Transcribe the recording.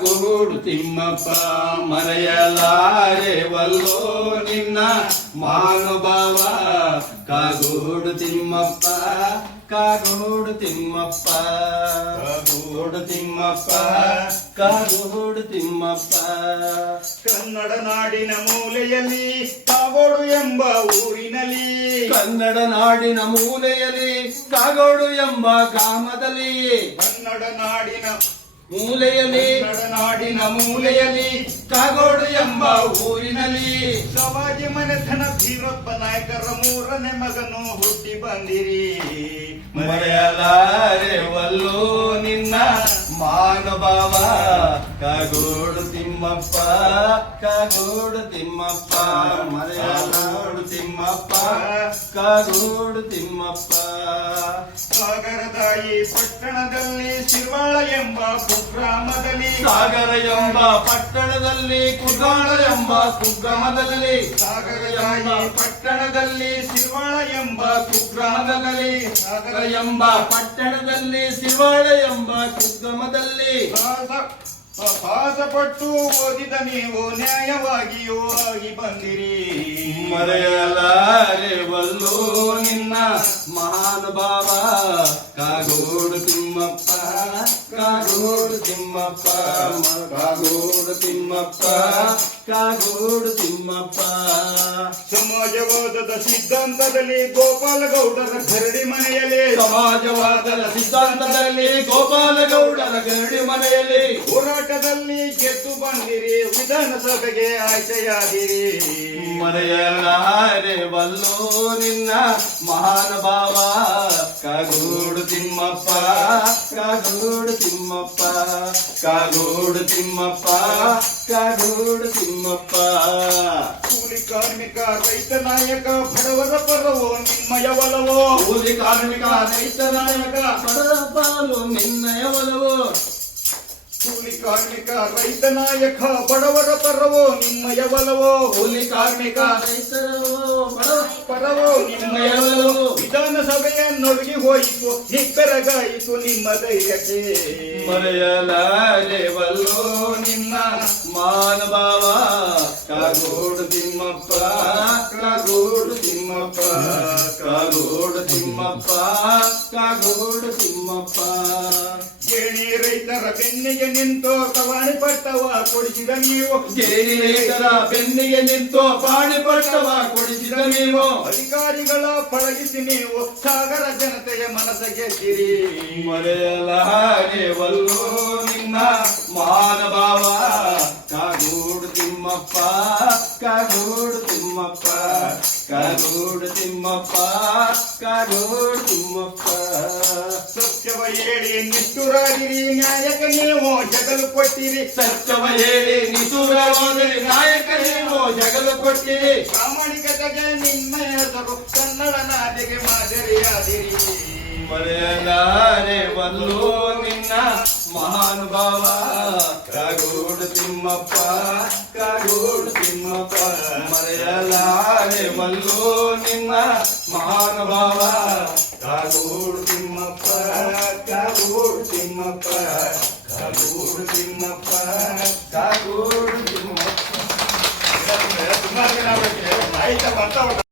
ಗೂಡು ತಿಮ್ಮಪ್ಪ ಮರೆಯಲಾರೆವಲ್ಲೋ ನಿನ್ನ ಮಾನುಭಾವ ಕಾಗೋಡು ತಿಮ್ಮಪ್ಪ ಕಾಗೋಡು ತಿಮ್ಮಪ್ಪ ಕಾಗೋಡು ತಿಮ್ಮಪ್ಪ ಕಾಗೋಡು ತಿಮ್ಮಪ್ಪ. ಕನ್ನಡ ನಾಡಿನ ಮೂಲೆಯಲ್ಲಿ ಕಾಗೋಡು ಎಂಬ ಊರಿನಲ್ಲಿ, ಕನ್ನಡ ನಾಡಿನ ಮೂಲೆಯಲ್ಲಿ ಕಾಗೋಡು ಎಂಬ ಗ್ರಾಮದಲ್ಲಿ, ಕನ್ನಡ ನಾಡಿನ ಮೂಲೆಯಲ್ಲಿ ಕಾಗೋಡು ಎಂಬ ಊರಿನಲ್ಲಿ ಸವಾಜಿ ಮನೆತನ ಭೀರಪ್ಪ ನಾಯಕರ ಮೂರನೇ ಮಗನು ಹುಟ್ಟಿ ಬಂದಿರಿ. ಮರೆಯಲಾರೆವಲ್ಲೋ ನಿನ್ನ ಮಾನಭಾವ ಕಾಗೋಡು ತಿಮ್ಮಪ್ಪ ಕಾಗೋಡು ತಿಮ್ಮಪ್ಪ ಮರೆಯಲಾಡು ತಿಮ್ಮಪ್ಪ ಕಾಗೋಡು ತಿಮ್ಮಪ್ಪ. ಸಾಗರದಾಯಿ ಪಟ್ಟಣದಲ್ಲಿ ಶಿರ್ವಾಳ ಎಂಬ ಕುಗ್ರಾಮದಲ್ಲಿ, ಸಾಗರ ಎಂಬ ಪಟ್ಟಣದಲ್ಲಿ ಕುಗ್ರಾಳ ಎಂಬ ಕುಗ್ರಾಮದಲ್ಲಿ, ಸಾಗರದಾಯಿ ಪಟ್ಟಣದಲ್ಲಿ ಶಿರ್ವಾಳ ಎಂಬ ಕುಗ್ರಾಮದಲ್ಲಿ, ಸಾಗರ ಎಂಬ ಪಟ್ಟಣದಲ್ಲಿ ಶಿರ್ವಾಳ ಎಂಬ ಕುಗ್ರಾಮದಲ್ಲಿ ಸಾಹಸಪಟ್ಟು ಓದಿದ ನೀವು ನ್ಯಾಯವಾಗಿಯೂ ಆಗಿ ಬಂದಿರಿ. ಮರೆಯಲಾರೆವಲ್ಲೋ ನಿನ್ನ ಮಹಾನುಭಾವ ಕಾಗೋಡು ತಿಮ್ಮಪ್ಪ ಕಾಗೋಡು ತಿಮ್ಮಪ್ಪ ಕಾಗೋಡು ತಿಮ್ಮಪ್ಪ ಕಾಗೋಡು ತಿಮ್ಮಪ್ಪ. ಸಮಾಜವಾದದ ಸಿದ್ಧಾಂತದಲ್ಲಿ ಗೋಪಾಲಗೌಡರ ಗರಡಿ ಮನೆಯಲ್ಲಿ, ಸಮಾಜವಾದದ ಸಿದ್ಧಾಂತದಲ್ಲಿ ಗೋಪಾಲಗೌಡರ ಗರಡಿ ಮನೆಯಲ್ಲಿ ಹೋರಾಟದಲ್ಲಿ ಗೆದ್ದು ಬಂದಿರಿ, ವಿಧಾನಸಭೆಗೆ ಆಯ್ಕೆಯಾದಿರಿ. ಮರೆಯಲಾರೆವಲ್ಲೋ ನಿನ್ನ ಮಹಾನುಭಾವ ಕಾಗೋಡು ತಿಮ್ಮಪ್ಪ ಕಾಗೋಡು ತಿಮ್ಮಪ್ಪ ಕಾಗೋಡು ತಿಮ್ಮಪ್ಪ ಕಾಗೋಡು ತಿಮ್ಮಪ್ಪ. ಕೂಲಿ ಕಾರ್ಮಿಕ ರೈತ ನಾಯಕ ಬಡವರ ಪರವೋ ನಿಮ್ಮಯ ಒಲವೋ, ಕೂಲಿ ಕಾರ್ಮಿಕ ರೈತ ನಾಯಕ ಬಡವರ ಪಾಲು ನಿನ್ನಯ ಒಲವೋ, ಕೂಲಿ ಕಾರ್ಮಿಕ ರೈತ ನಾಯಕ ಬಡವರ ಪರವೋ ನಿಮ್ಮಯ ಒಲವೋ, ಕೂಲಿ ಕಾರ್ಮಿಕ ರೈತರ ಪರವೋ ನಿಮ್ಮಯ ಒಲವೋ. ವಿಧಾನಸಭೆಯ ನೊರಗಿ ಹೋಯಿತು ನಿಬ್ಬೆರಗಾಯಿತು ನಿಮ್ಮ ಧೈರ್ಯಕ್ಕೆ. ಮರೆಯಲಾರೆವಲ್ಲೋ ನಿನ್ನ ಮಾನಭಾವ ಕಾಗೋಡು ತಿಮ್ಮಪ್ಪ ಕಾಗೋಡು ತಿಮ್ಮಪ್ಪ ಕಾಗೋಡು ತಿಮ್ಮಪ್ಪ ಕಾಗೋಡು ತಿಮ್ಮಪ್ಪ. ಗೇಣಿ ರೈತರ ಬೆನ್ನಿಗೆ ನಿಂತು ಕವಾಣಿ ಪಟ್ಟವ ಕೊಡಿಸಿದ ನೀವು, ಗೇಣಿ ರೈತರ ಬೆನ್ನಿಗೆ ನಿಂತು ಪಾಣಿ ಪಟ್ಟವ ಕೊಡಿಸಿದ ನೀವು, ಅಧಿಕಾರಿಗಳ ಪಳಗಿಸಿ ನೀವು ಸಾಗರ ಜನತೆಯ ಮನಸ್ಸ ಗೆದ್ದಿರಿ. ಮರೆಯಲಾರೆವಲ್ಲೋ ನಿನ್ನ ಮಾನಭಾವ ಕಾಗೋಡು ತಿಮ್ಮಪ್ಪ ಕಾಗೋಡು ತಿಮ್ಮಪ್ಪ ಕಾಗೋಡು ತಿಮ್ಮಪ್ಪ ಕಾಗೋಡು ತಿಮ್ಮಪ್ಪ. ಸತ್ಯವ ಹೇಳಿ ನಿಷ್ಠುರಾಗಿರಿ ನಾಯಕ ನೀವು ಜಗಲು ಕೊಟ್ಟಿರಿ, ಸತ್ಯವ ಹೇಳಿ ನಿಷ್ಠುರಾಗಿರಿ ನಾಯಕ ನೀವು ಜಗಲು ಕೊಟ್ಟಿರಿ. ಪ್ರಾಮಾಣಿಕತೆಗೆ ನಿಮ್ಮ ಹೆಸರು ಕನ್ನಡ ನಾಡಿಗೆ ಮಾದರಿಯಾದಿರಿ. ಮರೆಯಲಾರೆವಲ್ಲೋ ನಿನ್ನ ಮಹಾನುಭಾವ ಕಾಗೋಡು ತಿಮ್ಮಪ್ಪ ಕಾಗೋಡು ತಿಮ್ಮಪ್ಪ ಮರೆಯಲಾರೆವಲ್ಲೋ ನಿನ್ನ ಮಹಾನುಭಾವ ಕಾಗೋಡು ತಿಮ್ಮಪ್ಪ ಕಾಗೋಡು ತಿಮ್ಮಪ್ಪ ಕಾಗೋಡು ತಿಮ್ಮಪ್ಪ ಕಾಗೋಡು ತಿಮ್ಮಪ್ಪ.